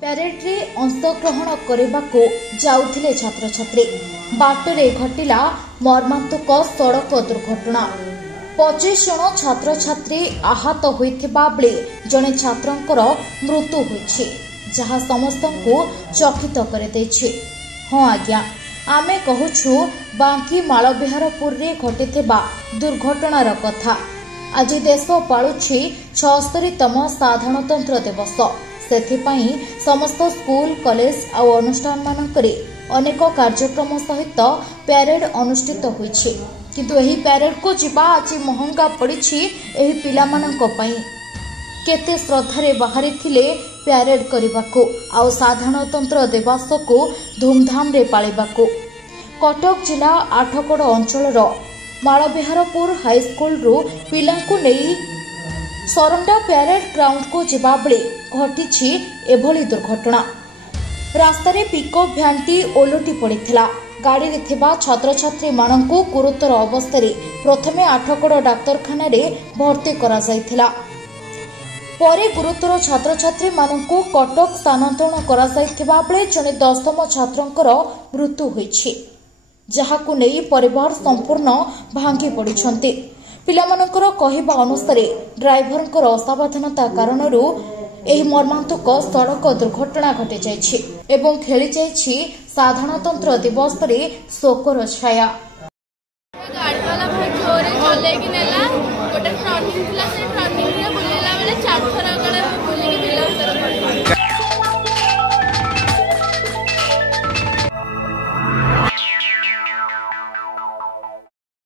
प्यारेड रे अंशग्रहण करने जाउथिले छात्र छात्री बाटरे घटिला मर्मान्तक सड़क दुर्घटना 25 जन छात्र छात्री आहत होइथिबा बेले जने छात्रंकर मृत्यु होइछि जहा समस्तंकु चकित करे दैछि। हां आज्ञा आमे कहूछु बांकी मालविहारपुर रे घटिथिबा दुर्घटनार कथा। आज देश पालुछि 76तम साधारणतंत्र दिवस। सेथिपाई समस्त स्कूल कॉलेज और अनुष्ठान मानकरे अनेक कार्यक्रम सहित प्यारेड अनुष्ठित होइछि किंतु एही प्यारेड को जिबा आज महंगा पड़िछि एही पिलामानंक पई। केते श्रद्धारे बाहरी थिले प्यारेड करबाको आ साधारणतंत्र दिवस को धूमधाम रे पालिबाको। कटक जिला आठगड़ अंचलर मालविहारपुर हाईस्कूल रु पिलांकु नेई सरंडा प्यारेड ग्राउंड को जिबा बेले घटिछि एभली दुर्घटना। रास्ता रे पिकअप भ्यानटी ओलटी पड़िथिला। गाड़ी रे थिबा छात्र छात्री मानंकु गुरुतर अवस्था रे प्रथमे आठगड़ डाक्तरखाना रे भर्ती करा जायथिला। परे गुरुतर छात्र छात्री मानंकु कटक स्थानांतरण करा जायथिबा बेले जने 10तम छात्रंकर मृत्यु होइछि जहाकु नेई परिवार संपूर्ण भांगी पड़िछन्ति। पिलामानंकर कहिबा अनुसार ड्राइभरंकर असावधानता कारणरू एही मर्मान्तक सड़क दुर्घटना घटी जाइछि एवं खेली जाइछि साधारणतंत्र दिवस रे शोकर छाया। गाड़ी वाला भाई जोरे चले कि नेला गोटे फ्रंट थिला